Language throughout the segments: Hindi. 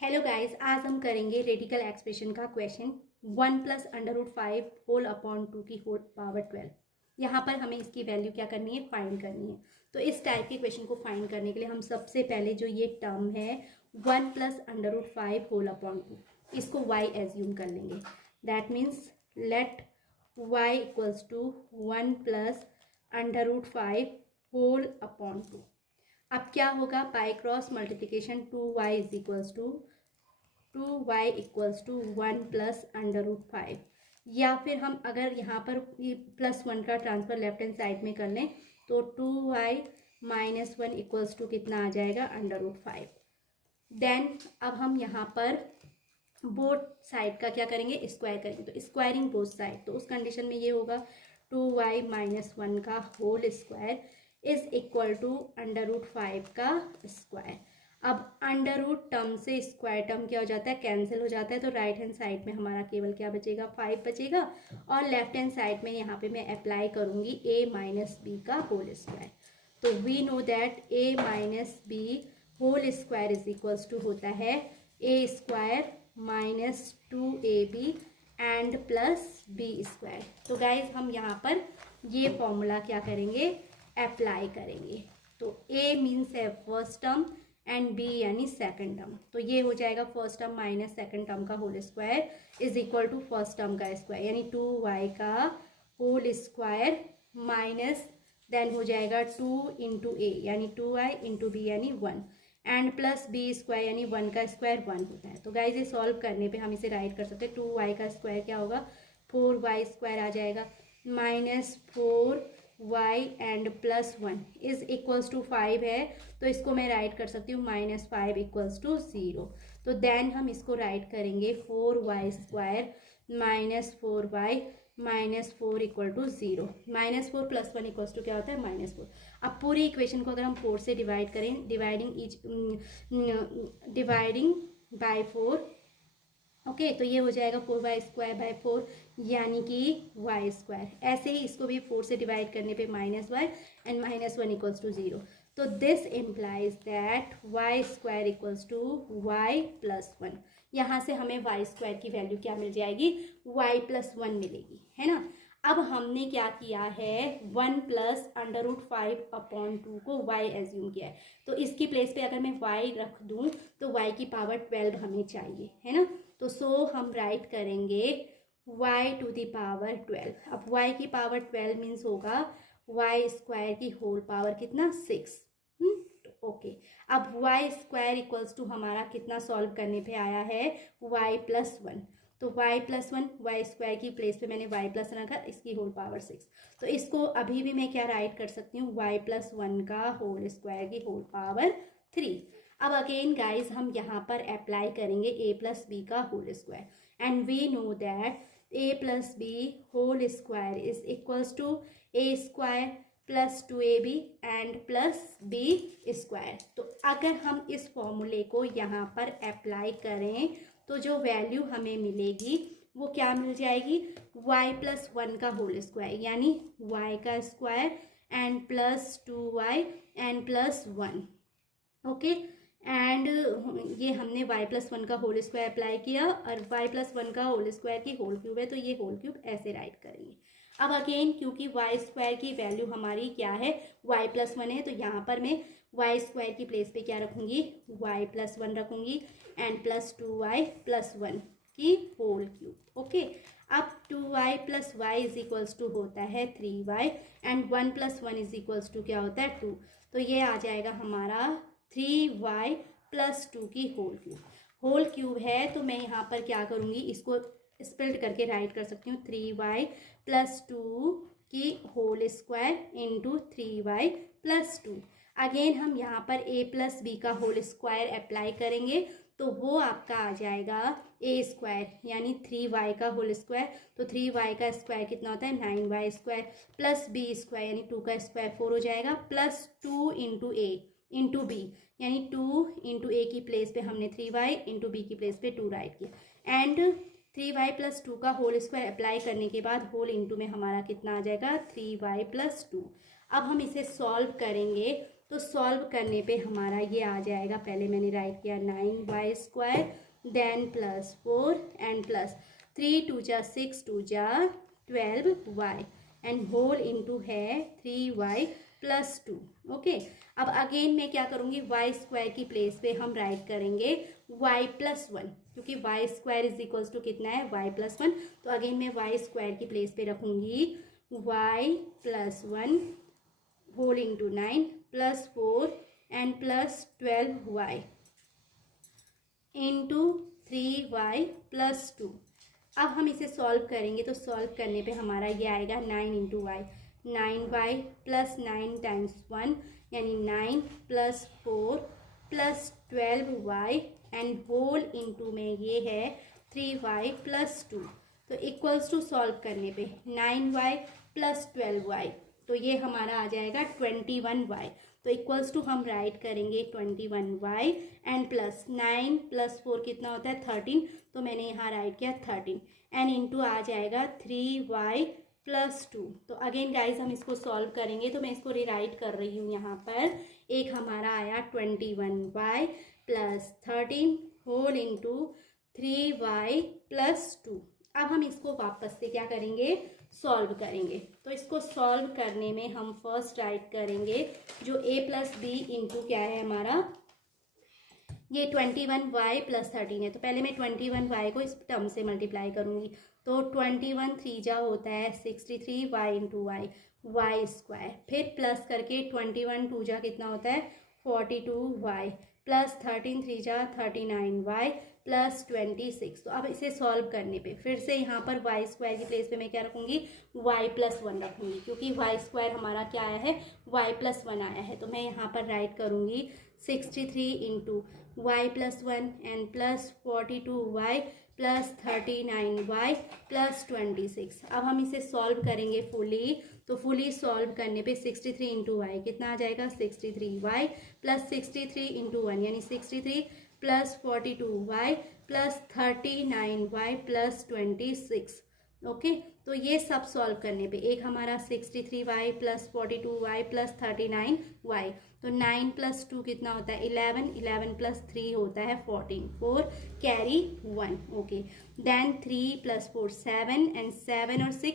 हेलो गाइस, आज हम करेंगे रेडिकल एक्सप्रेशन का क्वेश्चन 1 + √5 होल अपॉन 2 की होल पावर 12। यहाँ पर हमें इसकी वैल्यू क्या करनी है, फाइंड करनी है। तो इस टाइप के क्वेश्चन को फाइंड करने के लिए हम सबसे पहले जो ये टर्म है 1 + √5 होल अपॉन 2, इसको y एज्यूम कर लेंगे। That means let y equals to 1 + √5 whole upon 2। अब क्या होगा, by cross multiplication 2y equals to 1 + √5, या फिर हम अगर यहाँ पर +1 का ट्रांसफर लेफ्ट हैंड साइड में कर लें तो 2y - 1 इक्वल्स टू कितना आ जाएगा, √5। देन अब हम यहाँ पर बोथ साइड का क्या करेंगे, स्क्वायर करेंगे। तो स्क्वायरिंग बोथ साइड, तो उस कंडीशन में ये होगा 2y - 1 का whole square is equal to √5 का स्क्वायर। अब अंडर रूट टर्म से स्क्वायर टर्म क्या हो जाता है, कैंसिल हो जाता है। तो राइट हैंड साइड में हमारा केवल क्या बचेगा, 5 बचेगा। और लेफ्ट हैंड साइड में यहाँ पे मैं अप्लाई करूँगी a - b का होल स्क्वायर। तो we know that a - b whole square is equals to होता है a² - 2ab and plus b²। तो गाइज हम यहाँ पर ये फॉर्मूला क्या करेंगे, अप्लाई करेंगे। तो a मीन्स है फर्स्ट टर्म एंड b यानी सेकंड टर्म। तो ये हो जाएगा first term minus second term का whole square is equal to first term का स्क्वायर, यानी 2y का होल स्क्वायर माइनस देन हो जाएगा 2 × a यानी 2y × b यानी 1 एंड प्लस b² यानी 1 का स्क्वायर 1 होता है। तो गाइज ये सॉल्व करने पे हम इसे राइट कर सकते हैं। 2y का स्क्वायर क्या होगा, 4y² आ जाएगा -4y and +1 is equals to 5 है। तो इसको मैं राइट कर सकती हूँ -5 इक्वल्स टू 0। तो देन हम इसको राइट करेंगे 4y² -4y -4 equal to 0। -4 + 1 equals to क्या होता है, -4। अब पूरी इक्वेशन को अगर हम 4 से डिवाइड करें, डिवाइडिंग बाय 4, ओके, तो ये हो जाएगा 4y² / 4 यानी कि y²। ऐसे ही इसको भी 4 से डिवाइड करने पे -y एंड -1 इक्वल्स टू 0। तो this implies that y² equals to y + 1। यहाँ से हमें y² की वैल्यू क्या मिल जाएगी, y + 1 मिलेगी, है ना। अब हमने क्या किया है, 1 + √5 अपॉन 2 को y एज्यूम किया है। तो इसकी प्लेस पे अगर मैं y रख दूँ तो y की पावर 12 हमें चाहिए, है ना। तो हम राइट करेंगे y⁴ 12। अब y की पावर 12 मीन्स होगा y² की होल पावर कितना, 6। ओके, अब y² इक्वल्स टू हमारा कितना सॉल्व करने पे आया है, y + 1। तो y + 1, y² की प्लेस पे मैंने y + 1 रखा, इसकी होल पावर 6। तो इसको अभी भी मैं क्या राइट कर सकती हूँ, y + 1 का होल स्क्वायर की होल पावर 3। अब अगेन गाइज हम यहाँ पर अप्लाई करेंगे a + b का whole square and we know that a + b whole square is equals to a² + 2ab and plus b²। तो अगर हम इस फॉर्मूले को यहाँ पर अप्लाई करें तो जो वैल्यू हमें मिलेगी वो क्या मिल जाएगी, y + 1 का होल स्क्वायर यानी y का square and plus 2y and plus 1। Okay, and ये हमने y + 1 का होल स्क्वायर अप्लाई किया और y + 1 का होल स्क्वायर की होल क्यूब है, तो ये होल क्यूब ऐसे राइट करेंगे। अब अगेन क्योंकि y² की वैल्यू हमारी क्या है, y + 1 है, तो यहाँ पर मैं y² की प्लेस पे क्या रखूँगी, y + 1 रखूँगी एंड प्लस 2y + 1 की होल क्यूब। ओके, अब 2y + y is equals to होता है 3y and 1 + 1 is equals to क्या होता है 2। तो ये आ जाएगा हमारा 3y + 2 की होल क्यूब। होल क्यूब है तो मैं यहाँ पर क्या करूँगी, इसको स्प्लिट करके राइट कर सकती हूँ 3y + 2 की whole square into 3y + 2। Again हम यहाँ पर a + b का होल स्क्वायर अप्लाई करेंगे तो वो आपका आ जाएगा a² यानी 3y का होल स्क्वायर। तो 3y का स्क्वायर कितना होता है, 9y² प्लस b² यानी 2 का स्क्वायर 4 हो जाएगा प्लस 2 × a इंटू बी यानी 2 × a की प्लेस पे हमने 3y इंटू b की प्लेस पे 2 राइट किया एंड 3y + 2 का होल स्क्वायर अप्लाई करने के बाद होल इंटू में हमारा कितना आ जाएगा, 3y + 2। अब हम इसे सॉल्व करेंगे तो सॉल्व करने पे हमारा ये आ जाएगा, पहले मैंने राइट किया 9y², देन +4 एंड प्लस 3 2 जा 6 2 जा 12y एंड होल इनटू है 3y + 2। ओके, अब अगेन मैं क्या करूँगी, y² की प्लेस पे हम राइट करेंगे y+1, क्योंकि y² = कितना है, y+1। तो अगेन मैं y² की प्लेस पे रखूँगी y+1 whole into 9 +4 and +12y into 3y + 2। अब हम इसे सॉल्व करेंगे, तो सॉल्व करने पे हमारा ये आएगा 9 × y, 9y + 9 × 1 यानी 9 + 4 + 12y एंड होल इंटू में ये है 3y + 2। तो इक्वल्स टू सॉल्व करने पे 9y + 12y, तो ये हमारा आ जाएगा 21y। तो इक्वल्स टू हम राइट करेंगे 21y एंड प्लस 9 + 4 कितना होता है 13, तो मैंने यहाँ राइट किया 13 एंड इंटू आ जाएगा 3y + 2। तो अगेन गाइज हम इसको सॉल्व करेंगे, तो मैं इसको रिराइट कर रही हूँ यहाँ पर। एक हमारा आया 21y + 13 होल इंटू 3y + 2। अब हम इसको वापस से क्या करेंगे, सॉल्व करेंगे। तो इसको सॉल्व करने में हम फर्स्ट राइट करेंगे जो a + b इंटू क्या है हमारा, ये 21y + 13 है। तो पहले मैं 21y को इस टर्म से मल्टीप्लाई करूँगी, तो 21 3 जा होता है 63y इंटू y² फिर प्लस करके 21 2 जा कितना होता है 42y + 13 3 जा 39y + 26। तो अब इसे सॉल्व करने पे फिर से यहाँ पर y² की प्लेस पे मैं क्या रखूँगी, y+1 रखूँगी, क्योंकि y² हमारा क्या आया है, y+1 आया है। तो मैं यहाँ पर राइट करूँगी 63 into y+1 and plus 42y + 39y + 26। अब हम इसे सॉल्व करेंगे फुली, तो फुली सॉल्व करने पे 63 इंटू y कितना आ जाएगा 63y + 63 इंटू 1 यानी 63 + 42y + 39y + 26। ओके, तो ये सब सॉल्व करने पे एक हमारा 63y + 42y + 39y, तो 9 + 2 कितना होता है 11, 11 + 3 होता है 14, 4 कैरी 1। ओके, देन 3 + 4 7 एंड 7 और 6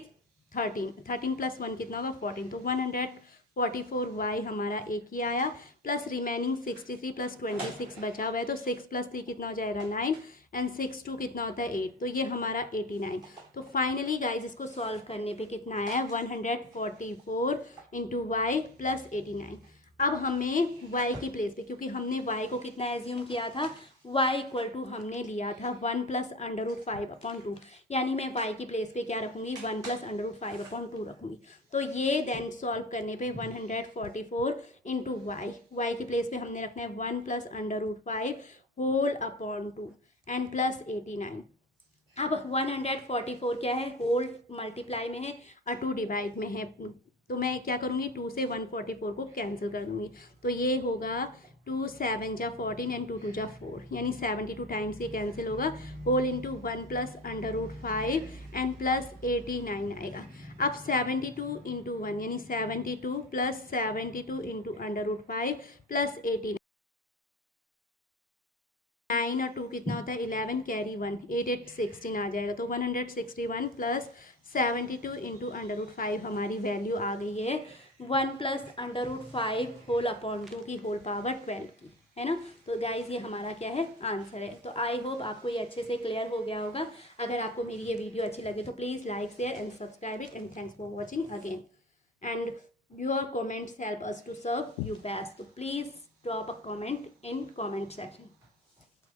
13, 13 + 1 कितना होगा 14, तो 144y हमारा एक ही आया, प्लस रिमेनिंग 63 + 26 बचा हुआ है, तो 6 + 3 कितना हो जाएगा 9 एंड 6 2 कितना होता है 8, तो ये हमारा 89। तो फाइनली गाइज इसको सॉल्व करने पे कितना आया है 144 इंटू y + 89। अब हमें y की प्लेस पे, क्योंकि हमने y को कितना एज्यूम किया था, y = हमने लिया था 1 + √5/2, यानी मैं y की प्लेस पे क्या रखूँगी 1 + √5/2 रखूँगी। तो ये देन सॉल्व करने पे 144 इंटू y की प्लेस पे हमने रखना है 1 + √5 होल/2 एंड प्लस 89। अब 144 क्या है, होल मल्टीप्लाई में है और 2 डिवाइड में है, तो मैं क्या करूँगी 2 से 144 को कैंसिल कर दूँगी, तो ये होगा 2 7 जा 14 एंड 2 2 जा 4 यानी 72 टाइम्स ये कैंसिल होगा, होल इंटू 1 + √5 एंड प्लस 89 आएगा। अब 72 इंटू 1 यानी 72 + 72 इंटू √5 + 89, 9 और 2 कितना होता है 11 कैरी 1, 8 8 16 आ जाएगा, तो 161 + 72 इंटू √5 हमारी वैल्यू आ गई है 1 + √5 होल/2 की होल पावर 12 की, है ना। तो गाइज ये हमारा क्या है आंसर है। तो आई होप आपको ये अच्छे से क्लियर हो गया होगा। अगर आपको मेरी ये वीडियो अच्छी लगे तो please like share and subscribe it, and thanks for watching again, and your comments help us to serve you best, तो please drop a comment in comment section.